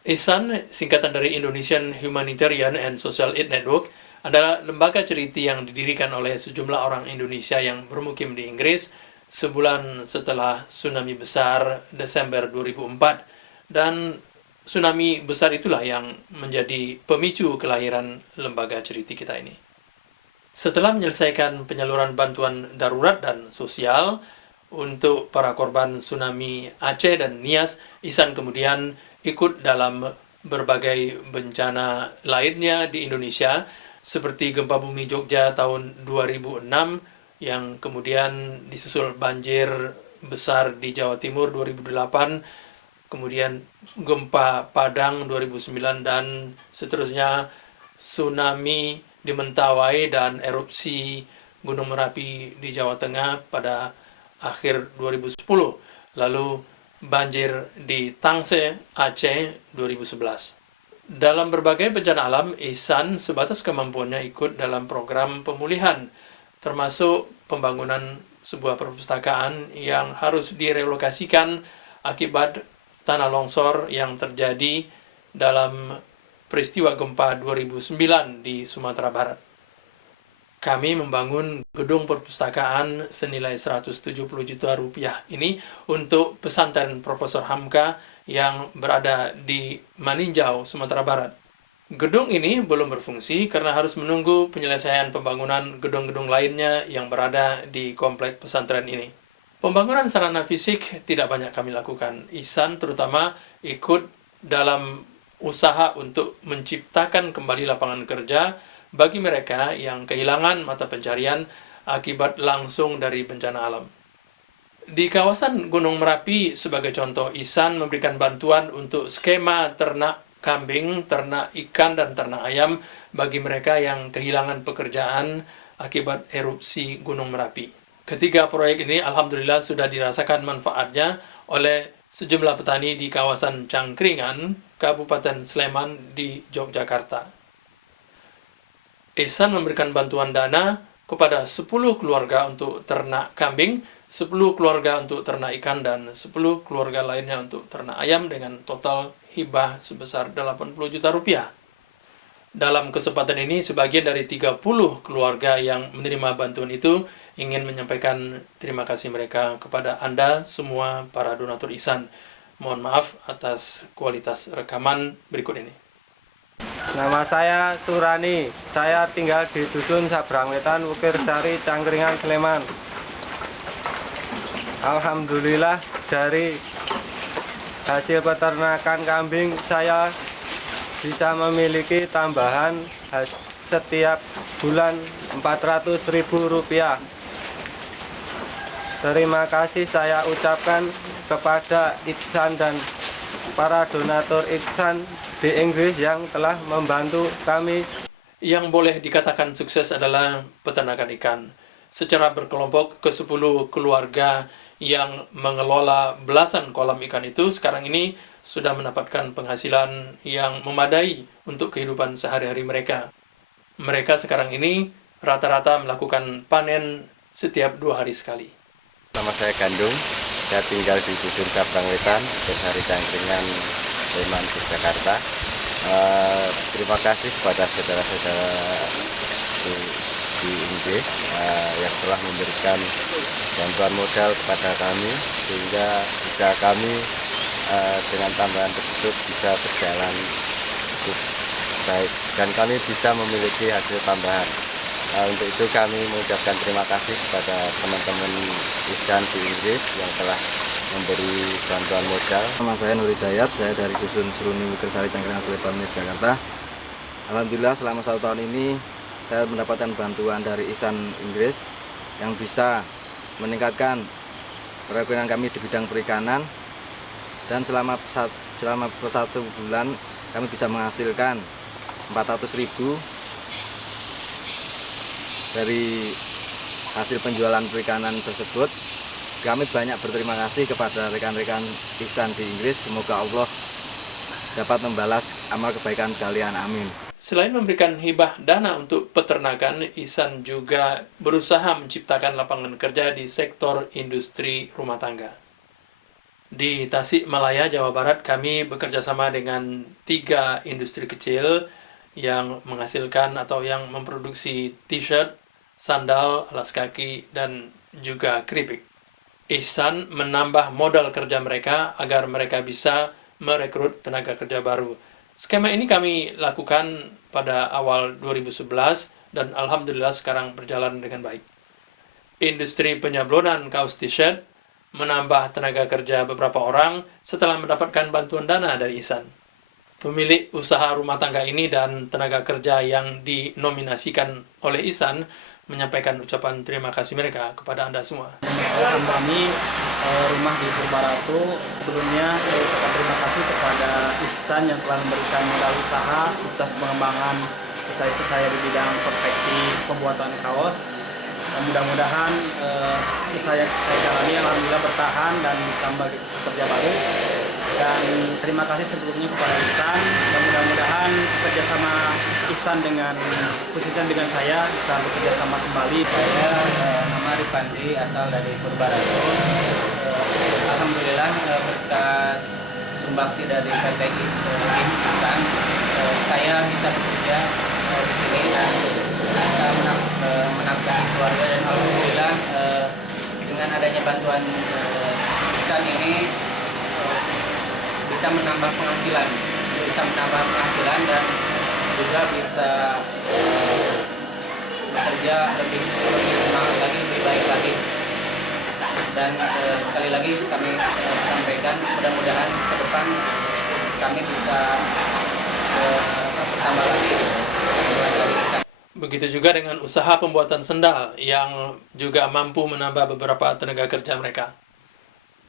IHSAN, singkatan dari Indonesian Humanitarian and Social Aid Network, adalah lembaga charity yang didirikan oleh sejumlah orang Indonesia yang bermukim di Inggris sebulan setelah tsunami besar Desember 2004. Dan tsunami besar itulah yang menjadi pemicu kelahiran lembaga charity kita ini. Setelah menyelesaikan penyaluran bantuan darurat dan sosial untuk para korban tsunami Aceh dan Nias, IHSAN kemudian ikut dalam berbagai bencana lainnya di Indonesia, seperti gempa bumi Jogja tahun 2006, yang kemudian disusul banjir besar di Jawa Timur 2008, kemudian gempa Padang 2009, dan seterusnya tsunami di Mentawai dan erupsi Gunung Merapi di Jawa Tengah pada akhir 2010, lalu banjir di Tangsel, Aceh 2011. Dalam berbagai bencana alam, IHSAN sebatas kemampuannya ikut dalam program pemulihan, termasuk pembangunan sebuah perpustakaan yang harus direlokasikan akibat tanah longsor yang terjadi dalam peristiwa gempa 2009 di Sumatera Barat. Kami membangun gedung perpustakaan senilai 170 juta rupiah ini untuk pesantren Profesor Hamka yang berada di Maninjau, Sumatera Barat. Gedung ini belum berfungsi karena harus menunggu penyelesaian pembangunan gedung-gedung lainnya yang berada di komplek pesantren ini. Pembangunan sarana fisik tidak banyak kami lakukan. IHSAN terutama ikut dalam usaha untuk menciptakan kembali lapangan kerja bagi mereka yang kehilangan mata pencarian akibat langsung dari bencana alam. Di kawasan Gunung Merapi, sebagai contoh, IHSAN memberikan bantuan untuk skema ternak kambing, ternak ikan, dan ternak ayam bagi mereka yang kehilangan pekerjaan akibat erupsi Gunung Merapi. Ketiga proyek ini alhamdulillah sudah dirasakan manfaatnya oleh sejumlah petani di kawasan Cangkringan, Kabupaten Sleman di Yogyakarta. IHSAN memberikan bantuan dana kepada 10 keluarga untuk ternak kambing, 10 keluarga untuk ternak ikan, dan 10 keluarga lainnya untuk ternak ayam dengan total hibah sebesar 80 juta rupiah. Dalam kesempatan ini, sebagian dari 30 keluarga yang menerima bantuan itu ingin menyampaikan terima kasih mereka kepada Anda semua para donatur IHSAN. Mohon maaf atas kualitas rekaman berikut ini. Nama saya Surani, saya tinggal di Dusun Sabrang Wetan, Wukir Sari, Cangkringan, Sleman. Alhamdulillah dari hasil peternakan kambing saya bisa memiliki tambahan setiap bulan Rp400.000. Terima kasih saya ucapkan kepada IHSAN dan para donatur IHSAN di Inggris yang telah membantu kami. Yang boleh dikatakan sukses adalah peternakan ikan. Secara berkelompok, ke-10 keluarga yang mengelola belasan kolam ikan itu sekarang ini sudah mendapatkan penghasilan yang memadai untuk kehidupan sehari-hari mereka. Mereka sekarang ini rata-rata melakukan panen setiap 2 hari sekali. Nama saya Gandung, saya tinggal di Dusun Sabrang Wetan, Desa Cangkringan, Sleman, Yogyakarta. Terima kasih kepada saudara-saudara di Inggris yang telah memberikan bantuan modal kepada kami, sehingga usaha kami dengan tambahan tersebut bisa berjalan cukup baik dan kami bisa memiliki hasil tambahan. Untuk itu kami mengucapkan terima kasih kepada teman-teman IHSAN di Inggris yang telah memberi bantuan modal. Nama saya Nur Hidayat, saya dari Dusun Seruni, Wukir Sari, Cangkringan, Sleman, Jakarta. Alhamdulillah selama 1 tahun ini saya mendapatkan bantuan dari IHSAN Inggris yang bisa meningkatkan perekonomian kami di bidang perikanan, dan selama 1 bulan kami bisa menghasilkan 400.000 dari hasil penjualan perikanan tersebut. Kami banyak berterima kasih kepada rekan-rekan IHSAN di Inggris. Semoga Allah dapat membalas amal kebaikan kalian. Amin. Selain memberikan hibah dana untuk peternakan, IHSAN juga berusaha menciptakan lapangan kerja di sektor industri rumah tangga. Di Tasikmalaya, Jawa Barat, kami bekerja sama dengan 3 industri kecil yang menghasilkan atau yang memproduksi t-shirt, sandal, alas kaki, dan juga keripik. Ihsan menambah modal kerja mereka agar mereka bisa merekrut tenaga kerja baru. Skema ini kami lakukan pada awal 2011 dan alhamdulillah sekarang berjalan dengan baik. Industri penyablonan kaos t-shirt menambah tenaga kerja beberapa orang setelah mendapatkan bantuan dana dari Ihsan. Pemilik usaha rumah tangga ini dan tenaga kerja yang dinominasikan oleh Ihsan menyampaikan ucapan terima kasih mereka kepada Anda semua. Kami rumah di Purbaratu, sebelumnya saya ucapkan terima kasih kepada Ihsan yang telah memberikan modal usaha atas pengembangan usaha saya di bidang konveksi pembuatan kaos. Dan mudah-mudahan usaha yang saya jalani alhamdulillah bertahan dan bisa bagi pekerja baru. Dan terima kasih sebelumnya kepada Ihsan, dan mudah-mudahan kerjasama Ihsan dengan khususnya dengan saya bisa bekerja sama kembali. Saya nama Rifandi, asal dari Purbaratu. Alhamdulillah berkat sumbangsi dari PT Ihsan, saya bisa bekerja di sini dan bisa menafkahi keluarga, dan alhamdulillah dengan adanya bantuan Ihsan ini bisa menambah penghasilan dan juga bisa bekerja lebih semangat lagi, lebih baik lagi. Dan sekali lagi kami sampaikan, mudah-mudahan ke depan kami bisa bertambah lagi. Begitu juga dengan usaha pembuatan sendal yang juga mampu menambah beberapa tenaga kerja mereka.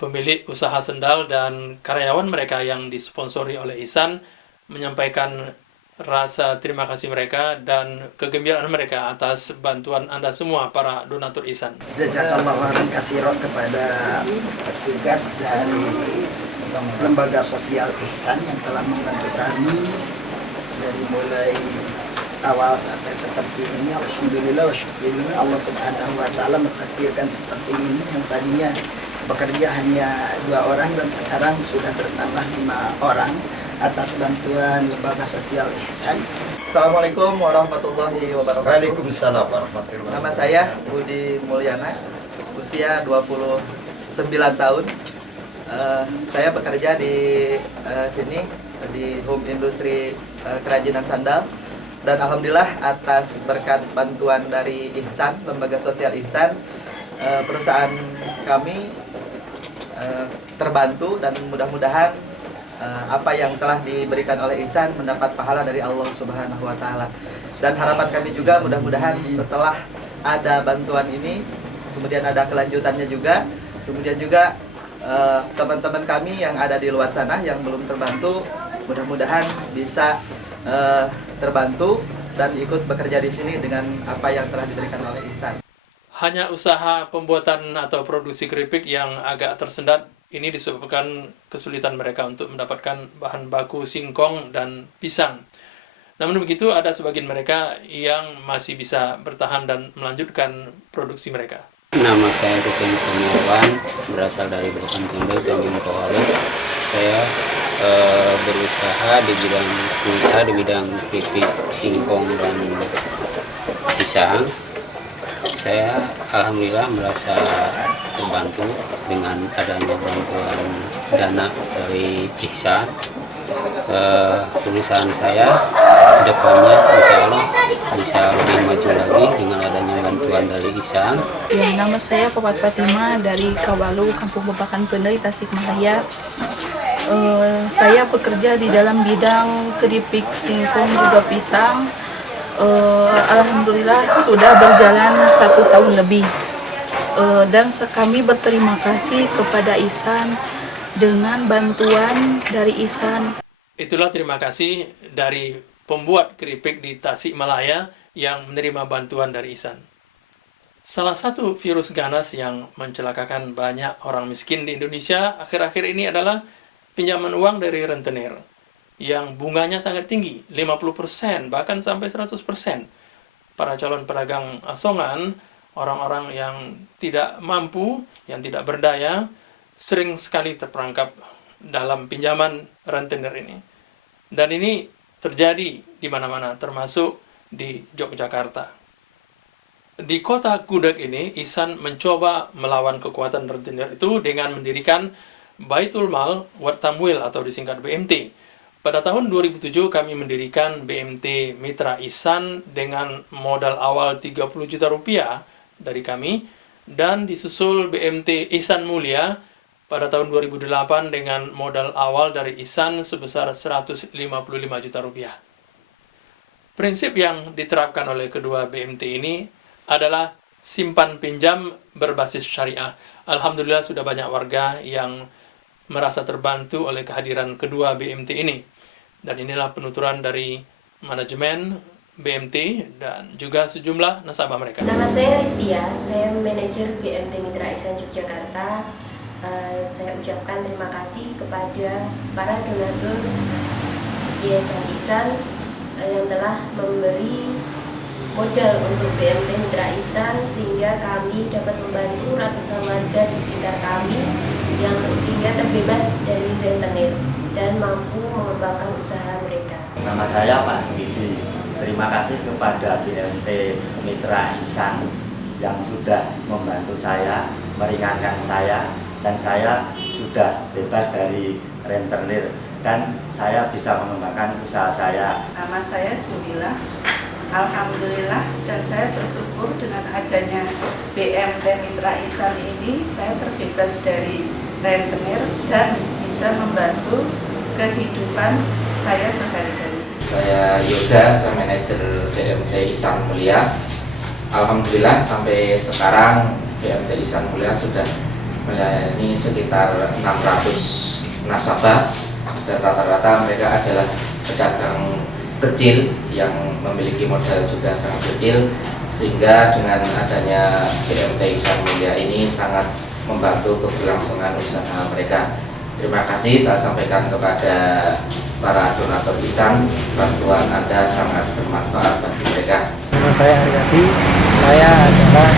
Pemilik usaha sendal dan karyawan mereka yang disponsori oleh Ihsan menyampaikan rasa terima kasih mereka dan kegembiraan mereka atas bantuan Anda semua para donatur Ihsan. Jazakallahu khairan katsiran kepada petugas dari lembaga sosial Ihsan yang telah membantu kami dari mulai awal sampai seperti ini. Alhamdulillah wa syukurillah, Allah Subhanahu wa taala mentakdirkan seperti ini, yang tadinya bekerja hanya 2 orang dan sekarang sudah bertambah 5 orang atas bantuan lembaga sosial Ihsan. Assalamualaikum warahmatullahi wabarakatuh. Waalaikumsalam warahmatullahi wabarakatuh. Nama saya Budi Mulyana, usia 29 tahun. Saya bekerja di sini di home industri kerajinan sandal, dan alhamdulillah atas berkat bantuan dari Ihsan, lembaga sosial Ihsan, perusahaan kami terbantu, dan mudah-mudahan apa yang telah diberikan oleh Ihsan mendapat pahala dari Allah Subhanahu wa taala. Dan harapan kami juga mudah-mudahan setelah ada bantuan ini kemudian ada kelanjutannya juga, kemudian juga teman-teman kami yang ada di luar sana yang belum terbantu mudah-mudahan bisa terbantu dan ikut bekerja di sini dengan apa yang telah diberikan oleh Ihsan. Hanya usaha pembuatan atau produksi keripik yang agak tersendat ini disebabkan kesulitan mereka untuk mendapatkan bahan baku singkong dan pisang. Namun begitu, ada sebagian mereka yang masih bisa bertahan dan melanjutkan produksi mereka. Nama saya Hussein Kurniawan, berasal dari Bulukan Timber, Tanjung Kowalo. Saya berusaha di bidang keripik, singkong, dan pisang. Saya alhamdulillah merasa terbantu dengan adanya bantuan dana dari Ihsan. Perusahaan saya depannya insya Allah bisa lebih maju lagi dengan adanya bantuan dari Ihsan. Ya, nama saya Popat Fatima dari Kawalu, Kampung Babakan Pendai, Tasikmalaya. Saya bekerja di dalam bidang keripik, singkong, juga pisang. Alhamdulillah sudah berjalan 1 tahun lebih, dan kami berterima kasih kepada Ihsan dengan bantuan dari Ihsan. Itulah terima kasih dari pembuat keripik di Tasikmalaya yang menerima bantuan dari Ihsan. Salah satu virus ganas yang mencelakakan banyak orang miskin di Indonesia akhir-akhir ini adalah pinjaman uang dari rentenir yang bunganya sangat tinggi, 50%, bahkan sampai 100%. Para calon pedagang asongan, orang-orang yang tidak mampu, yang tidak berdaya, sering sekali terperangkap dalam pinjaman rentenir ini. Dan ini terjadi di mana-mana, termasuk di Yogyakarta. Di kota Gudeg ini, Ihsan mencoba melawan kekuatan rentenir itu dengan mendirikan Baitul Mal Wat Tamwil atau disingkat BMT. Pada tahun 2007 kami mendirikan BMT Mitra Ihsan dengan modal awal 30 juta rupiah dari kami, dan disusul BMT Ihsan Mulia pada tahun 2008 dengan modal awal dari Ihsan sebesar 155 juta rupiah. Prinsip yang diterapkan oleh kedua BMT ini adalah simpan pinjam berbasis syariah. Alhamdulillah sudah banyak warga yang merasa terbantu oleh kehadiran kedua BMT ini. Dan inilah penuturan dari manajemen BMT dan juga sejumlah nasabah mereka. Nama saya Listia, saya manajer BMT Mitra Ihsan Yogyakarta. Saya ucapkan terima kasih kepada para donatur Yayasan Ihsan yang telah memberi modal untuk BMT Mitra Ihsan sehingga kami dapat membantu ratusan warga di sekitar kami yang sehingga terbebas dari rentenir dan mampu mengembangkan usaha mereka. Nama saya Pak Sugidi. Terima kasih kepada BMT Mitra Ihsan yang sudah membantu saya, meringankan saya, dan saya sudah bebas dari rentenir dan saya bisa mengembangkan usaha saya. Nama saya Jumila. Alhamdulillah, dan saya bersyukur dengan adanya BMT Mitra Ihsan ini saya terbebas dari rentenir dan bisa membantu kehidupan saya sehari-hari. Saya Yoga, saya manajer BMT Ihsan Mulia. Alhamdulillah sampai sekarang BMT Ihsan Mulia sudah melayani sekitar 600 nasabah dan rata-rata mereka adalah pedagang kecil yang memiliki modal juga sangat kecil, sehingga dengan adanya BMT Ihsan Mulia ini sangat membantu keberlangsungan usaha mereka. Terima kasih saya sampaikan kepada para donatur Ihsan, bantuan Anda sangat bermanfaat bagi mereka. Nama saya Haryadi, saya adalah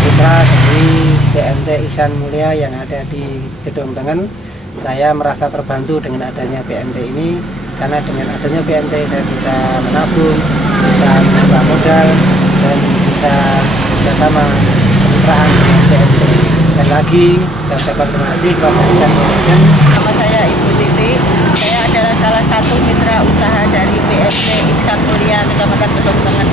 putra dari BMT Ihsan Mulia yang ada di Gedong Tengen. Saya merasa terbantu dengan adanya BMT ini, karena dengan adanya BMT saya bisa menabung, bisa menambah modal, dan bisa bekerjasama kemitraan dengan BMT. Sekali lagi saya ucapkan terima kasih kepada Ihsan Foundation. Nama saya Ibu Titi, saya adalah salah satu mitra usaha dari BMT Ihsan Mulia Kecamatan Gedong Tengen.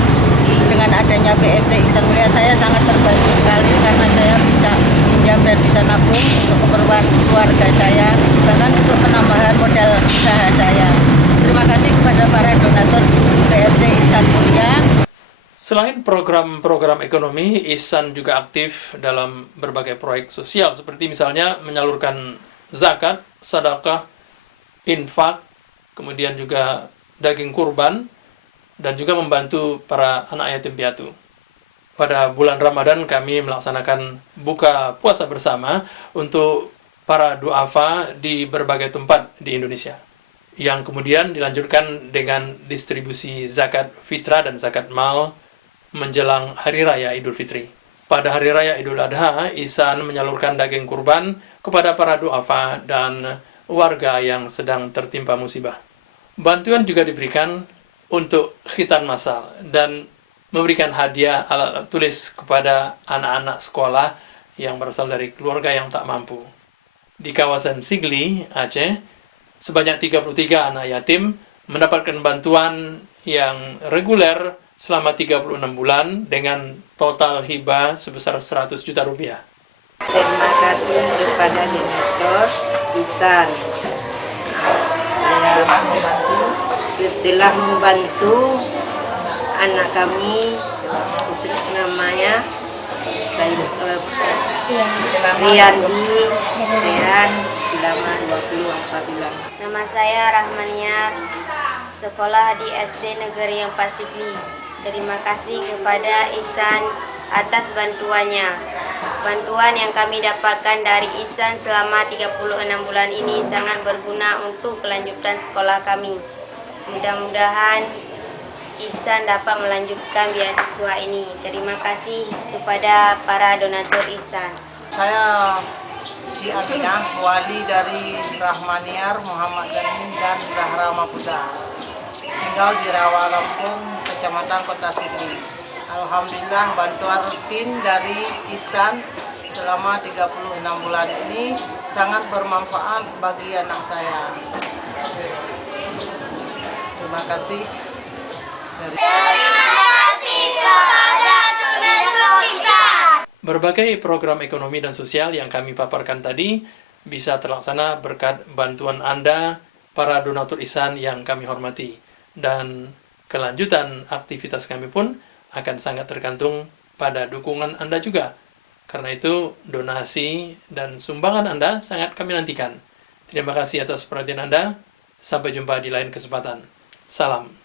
Dengan adanya BMT Ihsan Mulia saya sangat terbantu sekali karena saya bisa pinjam dan bisa nabung untuk keperluan keluarga saya, bahkan untuk penambahan modal usaha saya. Terima kasih kepada para donatur BMT Ihsan Mulia. Selain program-program ekonomi, Ihsan juga aktif dalam berbagai proyek sosial seperti misalnya menyalurkan zakat, sedekah, infak, kemudian juga daging kurban, dan juga membantu para anak yatim piatu. Pada bulan Ramadan kami melaksanakan buka puasa bersama untuk para duafa di berbagai tempat di Indonesia, yang kemudian dilanjutkan dengan distribusi zakat fitrah dan zakat mal menjelang Hari Raya Idul Fitri. Pada Hari Raya Idul Adha, Ihsan menyalurkan daging kurban kepada para duafa dan warga yang sedang tertimpa musibah. Bantuan juga diberikan untuk khitan massal dan memberikan hadiah alat tulis kepada anak-anak sekolah yang berasal dari keluarga yang tak mampu. Di kawasan Sigli, Aceh, sebanyak 33 anak yatim mendapatkan bantuan yang reguler selama 36 bulan dengan total hibah sebesar 100 juta rupiah. Terima kasih kepada donatur Ihsan. Saya telah membantu anak kami, namanya Riyandi Rehan, selama 24 bulan. Nama saya Rahmania, sekolah di SD Negeri yang Pasigli. Terima kasih kepada Ihsan atas bantuannya. Bantuan yang kami dapatkan dari Ihsan selama 36 bulan ini sangat berguna untuk kelanjutan sekolah kami. Mudah-mudahan Ihsan dapat melanjutkan beasiswa ini. Terima kasih kepada para donatur Ihsan. Saya Di Aminah, wali dari Rahmaniar, Muhammad Gani, dan Zahra Mapuda. Tinggal di Rawa Lampung, Kecamatan Kota Sigli. Alhamdulillah bantuan rutin dari Ihsan selama 36 bulan ini sangat bermanfaat bagi anak saya. Terima kasih. Berbagai program ekonomi dan sosial yang kami paparkan tadi bisa terlaksana berkat bantuan Anda, para donatur Ihsan yang kami hormati. Dan kelanjutan aktivitas kami pun akan sangat tergantung pada dukungan Anda juga. Karena itu, donasi dan sumbangan Anda sangat kami nantikan. Terima kasih atas perhatian Anda. Sampai jumpa di lain kesempatan. Salam.